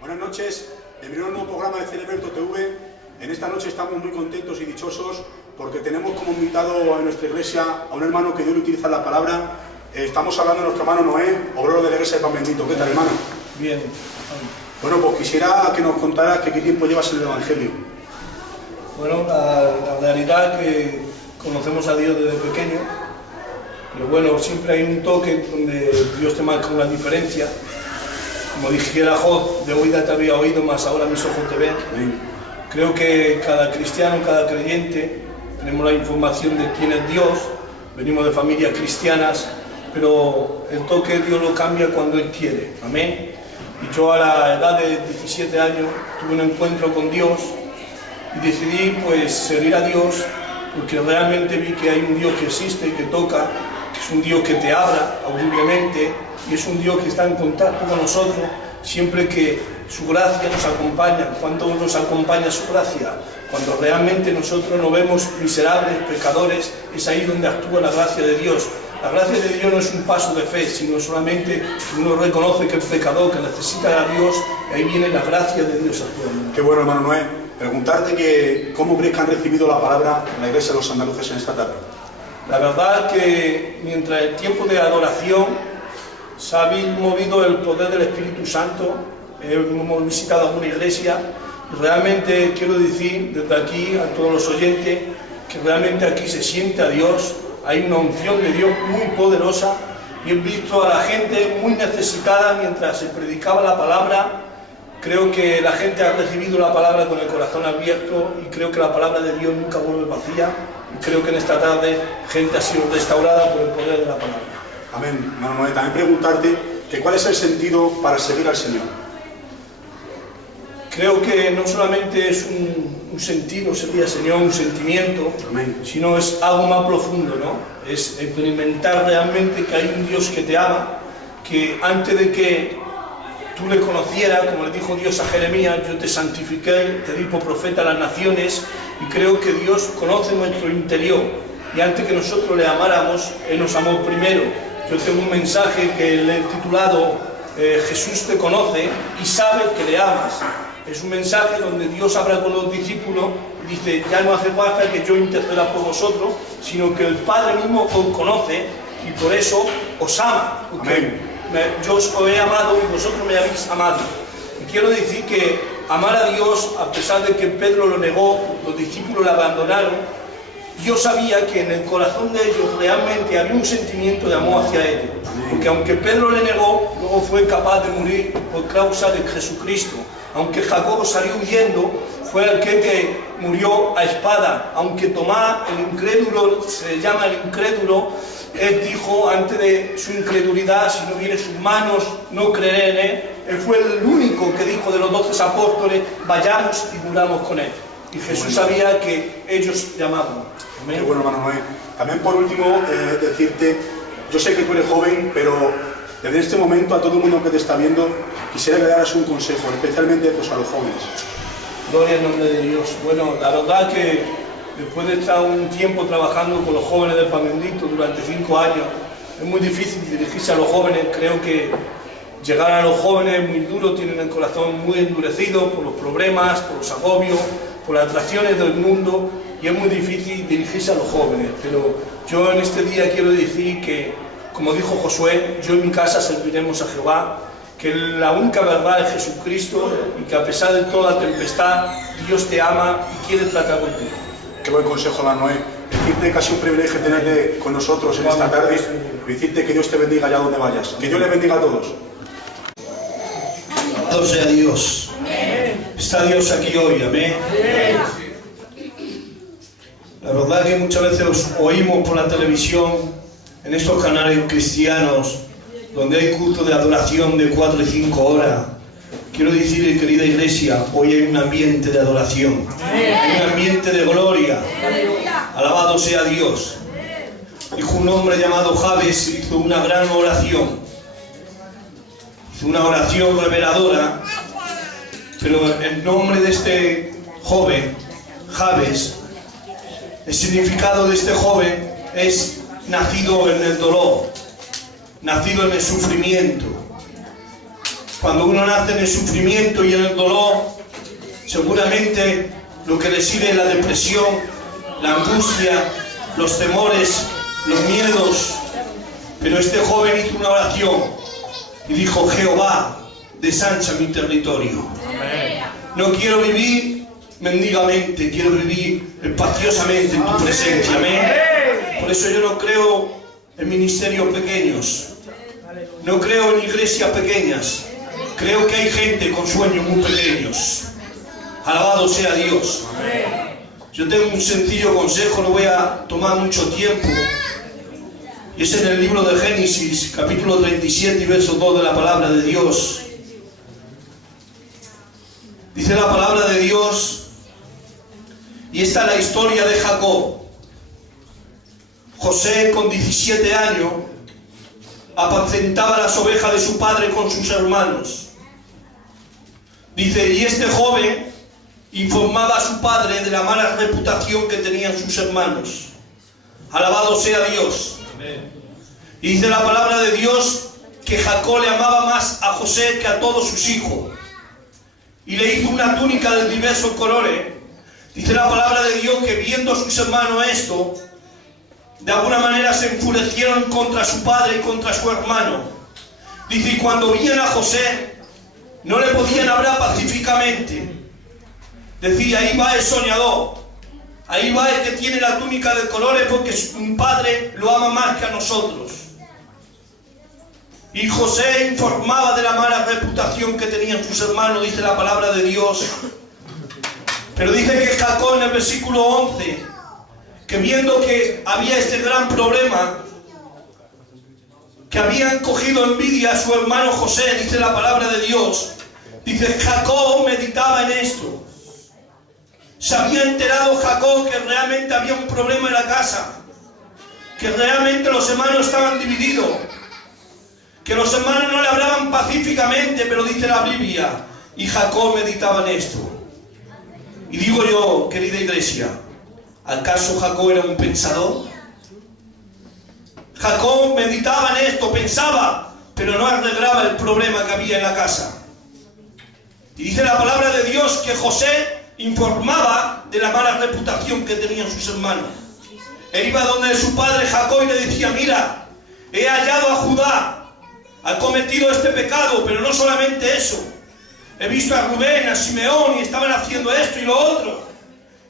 Buenas noches, bienvenido a un nuevo programa de Celeberto TV. En esta noche estamos muy contentos y dichosos porque tenemos como invitado a nuestra iglesia a un hermano que Dios le utiliza la palabra. Estamos hablando de nuestro hermano Noé, obrero de la iglesia de Pan Bendito. ¿Qué tal, hermano? Bien. Bueno, pues quisiera que nos contaras qué tiempo llevas en el Evangelio. Bueno, la realidad es que conocemos a Dios desde pequeño, pero bueno, siempre hay un toque donde Dios te marca una diferencia. Como dijera Job, de oída te había oído, mas ahora mis ojos te ven. Amén. Creo que cada cristiano, cada creyente, tenemos la información de quién es Dios, venimos de familias cristianas, pero el toque Dios lo cambia cuando Él quiere. Amén. Y yo a la edad de 17 años tuve un encuentro con Dios y decidí pues servir a Dios porque realmente vi que hay un Dios que existe y que toca, que es un Dios que te habla audiblemente y es un Dios que está en contacto con nosotros siempre que su gracia nos acompaña. ¿Cuándo nos acompaña su gracia? Cuando realmente nosotros nos vemos miserables, pecadores, es ahí donde actúa la gracia de Dios. La gracia de Dios no es un paso de fe, sino solamente que uno reconoce que es pecador, que necesita a Dios, y ahí viene la gracia de Dios actualmente. Qué bueno, hermano Noé. Preguntarte que cómo crees que han recibido la palabra en la iglesia de los andaluces en esta tarde. La verdad que mientras el tiempo de adoración se ha movido el poder del Espíritu Santo, hemos visitado alguna iglesia y realmente quiero decir desde aquí a todos los oyentes que realmente aquí se siente a Dios, hay una unción de Dios muy poderosa y he visto a la gente muy necesitada mientras se predicaba la palabra. Creo que la gente ha recibido la palabra con el corazón abierto y creo que la palabra de Dios nunca vuelve vacía y creo que en esta tarde gente ha sido restaurada por el poder de la palabra. Amén. Hermano Noé, también preguntarte que cuál es el sentido para seguir al Señor. Creo que no solamente es un sentido, sería Señor, un sentimiento, Amén. Sino es algo más profundo, ¿no? Es experimentar realmente que hay un Dios que te ama, que antes de que tú le conocieras, como le dijo Dios a Jeremías, yo te santifiqué, te di por profeta a las naciones, y creo que Dios conoce nuestro interior, y antes que nosotros le amáramos, Él nos amó primero. Yo tengo un mensaje que le he titulado Jesús te conoce y sabe que le amas. Es un mensaje donde Dios habla con los discípulos y dice, ya no hace falta que yo interceda por vosotros, sino que el Padre mismo os conoce y por eso os ama. Porque yo os he amado y vosotros me habéis amado. Y quiero decir que amar a Dios, a pesar de que Pedro lo negó, los discípulos le abandonaron, yo sabía que en el corazón de ellos realmente había un sentimiento de amor hacia ellos. Porque aunque Pedro le negó, luego fue capaz de morir por causa de Jesucristo. Aunque Jacobo salió huyendo, fue aquel que murió a espada. Aunque Tomás, el incrédulo, se llama el incrédulo, él dijo antes de su incredulidad, si no viene sus manos, no creeré en él. Él fue el único que dijo de los 12 apóstoles, vayamos y muramos con él. Y Jesús sabía que ellos llamaban. Amén. Qué bueno, hermano Noé. También por último, decirte, yo sé que tú eres joven, pero desde este momento a todo el mundo que te está viendo, quisiera que le daras un consejo, especialmente pues, a los jóvenes. Gloria al nombre de Dios. Bueno, la verdad que después de estar un tiempo trabajando con los jóvenes del Pan Bendito durante 5 años, es muy difícil dirigirse a los jóvenes. Creo que llegar a los jóvenes es muy duro, tienen el corazón muy endurecido por los problemas, por los agobios, por las atracciones del mundo, y es muy difícil dirigirse a los jóvenes. Pero yo en este día quiero decir que, como dijo Josué, yo en mi casa serviremos a Jehová, que la única verdad es Jesucristo y que a pesar de toda tempestad, Dios te ama y quiere tratar contigo. Qué buen consejo, hermano Noé. Decirte que ha sido un privilegio tenerte con nosotros en esta tarde y decirte que Dios te bendiga allá donde vayas. Que Dios le bendiga a todos. Alabado sea Dios. Está Dios aquí hoy, amén. La verdad que muchas veces os oímos por la televisión, en estos canales cristianos, donde hay culto de adoración de 4 y 5 horas. Quiero decirle, querida iglesia, hoy hay un ambiente de adoración, hay un ambiente de gloria. Alabado sea Dios. Dijo un hombre llamado Jabes, hizo una gran oración. Hizo una oración reveladora, pero el nombre de este joven, Jabes, el significado de este joven es nacido en el dolor. nacido en el sufrimiento. Cuando uno nace en el sufrimiento y en el dolor, seguramente lo que le sigue es la depresión, la angustia, los temores, los miedos. Pero este joven hizo una oración y dijo: Jehová, desancha mi territorio. No quiero vivir mendigamente, quiero vivir espaciosamente en tu presencia. Amén. Por eso yo no creo en ministerios pequeños, no creo en iglesias pequeñas. Creo que hay gente con sueños muy pequeños. Alabado sea Dios. Yo tengo un sencillo consejo, no voy a tomar mucho tiempo. Y es en el libro de Génesis, capítulo 37 y verso 2 de la palabra de Dios. Dice la palabra de Dios, y esta es la historia de Jacob. José, con 17 años, apacentaba las ovejas de su padre con sus hermanos. Dice, y este joven informaba a su padre de la mala reputación que tenían sus hermanos. Alabado sea Dios. Amén. Y dice la palabra de Dios que Jacob le amaba más a José que a todos sus hijos. Y le hizo una túnica de diversos colores. Dice la palabra de Dios que viendo a sus hermanos esto, de alguna manera se enfurecieron contra su padre y contra su hermano. Dice, y cuando veían a José, no le podían hablar pacíficamente. Decía, ahí va el soñador, ahí va el que tiene la túnica de colores porque su padre lo ama más que a nosotros. Y José informaba de la mala reputación que tenían sus hermanos, dice la palabra de Dios. Pero dice que Jacob en el versículo 11, que viendo que había este gran problema, que habían cogido envidia a su hermano José, dice la palabra de Dios, dice, Jacob meditaba en esto. Se había enterado Jacob que realmente había un problema en la casa, que realmente los hermanos estaban divididos, que los hermanos no le hablaban pacíficamente, pero dice la Biblia, y Jacob meditaba en esto. Y digo yo, querida iglesia, ¿acaso Jacob era un pensador? Jacob meditaba en esto, pensaba, pero no arreglaba el problema que había en la casa. Y dice la palabra de Dios que José informaba de la mala reputación que tenían sus hermanos. Él iba donde su padre Jacob y le decía, mira, he hallado a Judá, ha cometido este pecado, pero no solamente eso. He visto a Rubén, a Simeón y estaban haciendo esto y lo otro.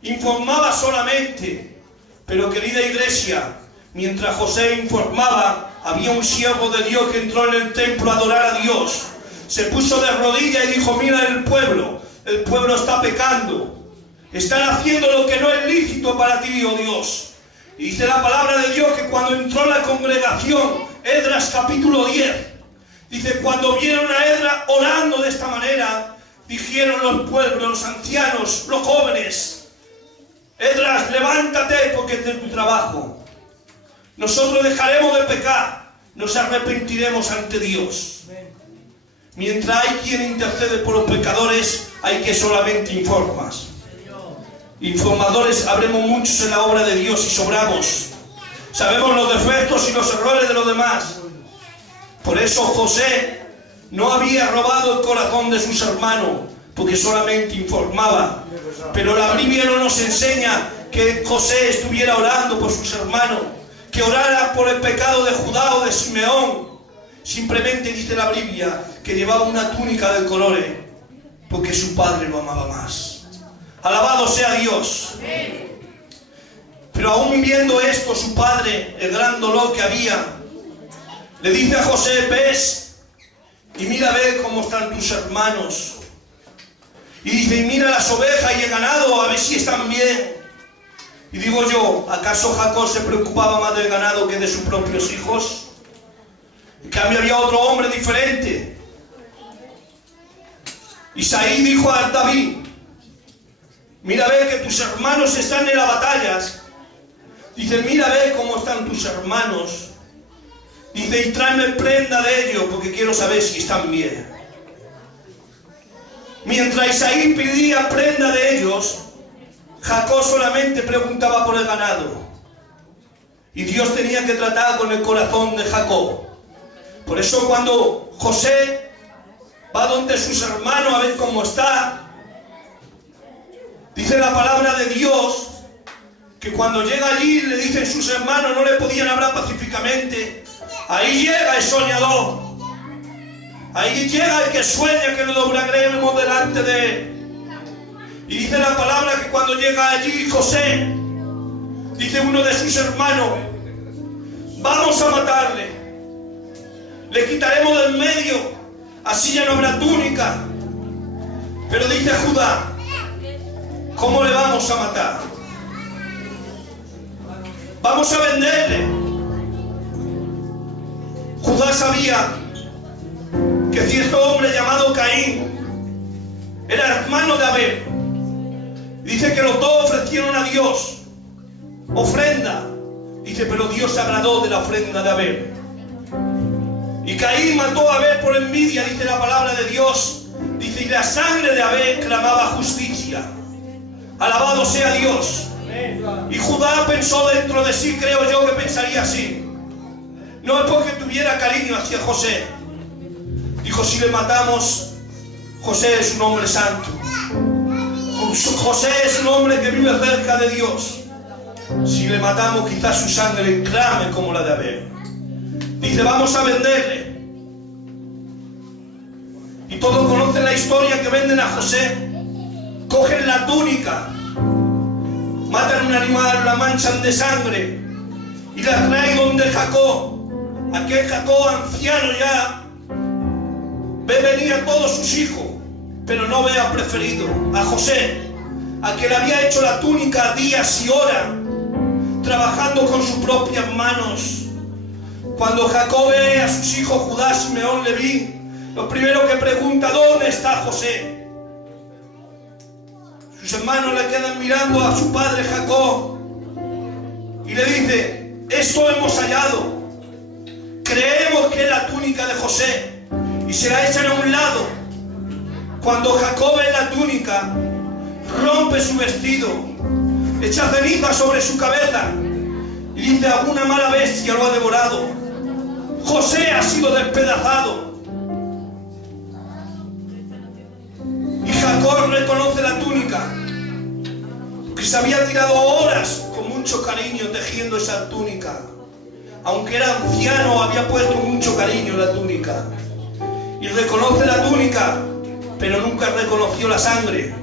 Informaba solamente. Pero querida iglesia, mientras José informaba, había un siervo de Dios que entró en el templo a adorar a Dios. Se puso de rodillas y dijo, mira el pueblo está pecando. Están haciendo lo que no es lícito para ti, oh Dios. Y dice la palabra de Dios que cuando entró la congregación, Esdras capítulo 10, dice, cuando vieron a Esdras orando de esta manera, dijeron los pueblos, los ancianos, los jóvenes, Esdras, levántate porque este es tu trabajo. Nosotros dejaremos de pecar, nos arrepentiremos ante Dios. Mientras hay quien intercede por los pecadores, hay que solamente informas. Informadores habremos muchos en la obra de Dios y sobramos. Sabemos los defectos y los errores de los demás. Por eso José no había robado el corazón de sus hermanos, porque solamente informaba. Pero la Biblia no nos enseña que José estuviera orando por sus hermanos, que orara por el pecado de Judá o de Simeón. Simplemente dice la Biblia que llevaba una túnica de colores, porque su padre lo amaba más. Alabado sea Dios. Pero aún viendo esto, su padre, el gran dolor que había, le dice a José, ves y mira, ve cómo están tus hermanos. Y dice, y mira las ovejas y el ganado, a ver si están bien. Y digo yo, ¿acaso Jacob se preocupaba más del ganado que de sus propios hijos? En cambio había otro hombre diferente. Isaí dijo a David, mira, ve que tus hermanos están en las batallas. Dice, mira, ve cómo están tus hermanos. Dice, y tráeme prenda de ellos, porque quiero saber si están bien. Mientras Isaí pedía prenda de ellos, Jacob solamente preguntaba por el ganado. Y Dios tenía que tratar con el corazón de Jacob. Por eso cuando José va donde sus hermanos a ver cómo está, dice la palabra de Dios que cuando llega allí le dicen sus hermanos, no le podían hablar pacíficamente. Ahí llega el soñador, ahí llega el que sueña que lo doblaremos delante de él. Y dice la palabra que cuando llega allí José, dice uno de sus hermanos, vamos a matarle, le quitaremos del medio, así ya no habrá túnica. Pero dice Judá, ¿cómo le vamos a matar? Vamos a venderle. Judá sabía que cierto hombre llamado Caín era hermano de Abel. Dice que los dos ofrecieron a Dios ofrenda. Dice, pero Dios se agradó de la ofrenda de Abel. Y Caín mató a Abel por envidia, dice la palabra de Dios. Dice, y la sangre de Abel clamaba justicia. Alabado sea Dios. Y Judá pensó dentro de sí, creo yo que pensaría así. No es porque tuviera cariño hacia José. Dijo, si le matamos, José es un hombre santo. José es un hombre que vive cerca de Dios. Si le matamos, quizás su sangre clame como la de Abel. Dice, vamos a venderle. Y todos conocen la historia que venden a José. Cogen la túnica, matan un animal, la manchan de sangre y la traen donde Jacob. Aquel Jacob anciano ya ve venir a todos sus hijos, pero no ve a preferido, a José, a que le había hecho la túnica días y horas, trabajando con sus propias manos. Cuando Jacob ve a sus hijos Judá, Simeón, Leví, lo primero que pregunta, ¿dónde está José? Sus hermanos le quedan mirando a su padre Jacob y le dice, esto hemos hallado, creemos que es la túnica de José, y se la echan a un lado. Cuando Jacob ve la túnica, rompe su vestido, echa ceniza sobre su cabeza y dice, alguna mala bestia lo ha devorado, José ha sido despedazado. Y Jacob reconoce la túnica, que se había tirado horas con mucho cariño tejiendo esa túnica. Aunque era anciano, había puesto mucho cariño en la túnica. Y reconoce la túnica, pero nunca reconoció la sangre.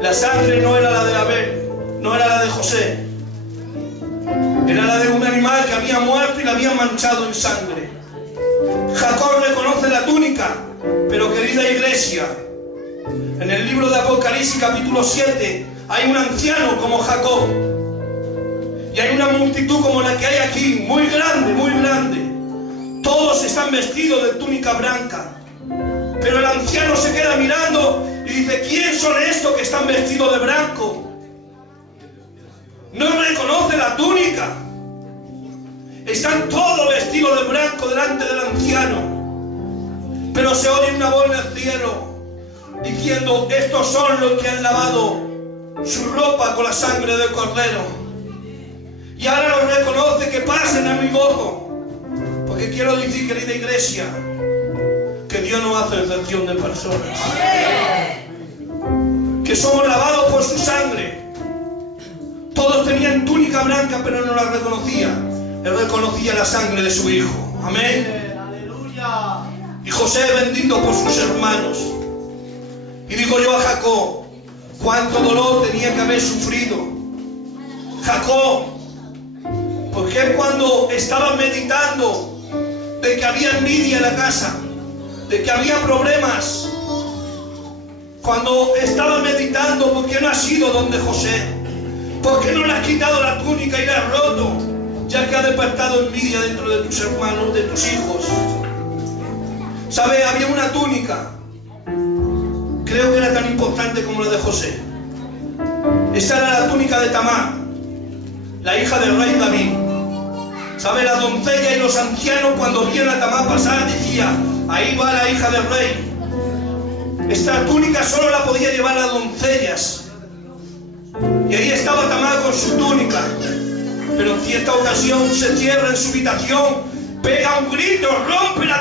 La sangre no era la de Abel, no era la de José. Era la de un animal que había muerto y la había manchado en sangre. Jacob reconoce la túnica, pero querida iglesia, en el libro de Apocalipsis capítulo 7 hay un anciano como Jacob y hay una multitud como la que hay aquí, muy grande, muy grande. Todos están vestidos de túnica blanca, pero el anciano se queda mirando y dice, ¿quién son estos que están vestidos de blanco? No reconoce la túnica. Están todos vestidos de blanco delante del anciano, pero se oye una voz en el cielo diciendo, estos son los que han lavado su ropa con la sangre del cordero. Y ahora los reconoce, que pasen a mi gozo. Porque quiero decir, querida iglesia, que Dios no hace excepción de personas. Que somos lavados por su sangre. Todos tenían túnica blanca, pero no la reconocía. Él reconocía la sangre de su hijo. Amén. Y José bendito por sus hermanos. Y digo yo a Jacob, cuánto dolor tenía que haber sufrido Jacob, porque él cuando estaba meditando de que había envidia en la casa, de que había problemas, cuando estaba meditando, ¿por qué no has ido donde José? ¿Por qué no le has quitado la túnica y la has roto? Ya que ha despertado envidia dentro de tus hermanos, de tus hijos. ¿Sabe? Había una túnica, creo que era tan importante como la de José. Esa era la túnica de Tamar, la hija del rey David. ¿Sabe? La doncella y los ancianos cuando vieron a Tamar pasar decían, ahí va la hija del rey. Esta túnica solo la podía llevar las doncellas. Y ahí estaba Tamar con su túnica. Pero en cierta ocasión se cierra en su habitación, pega un grito, rompe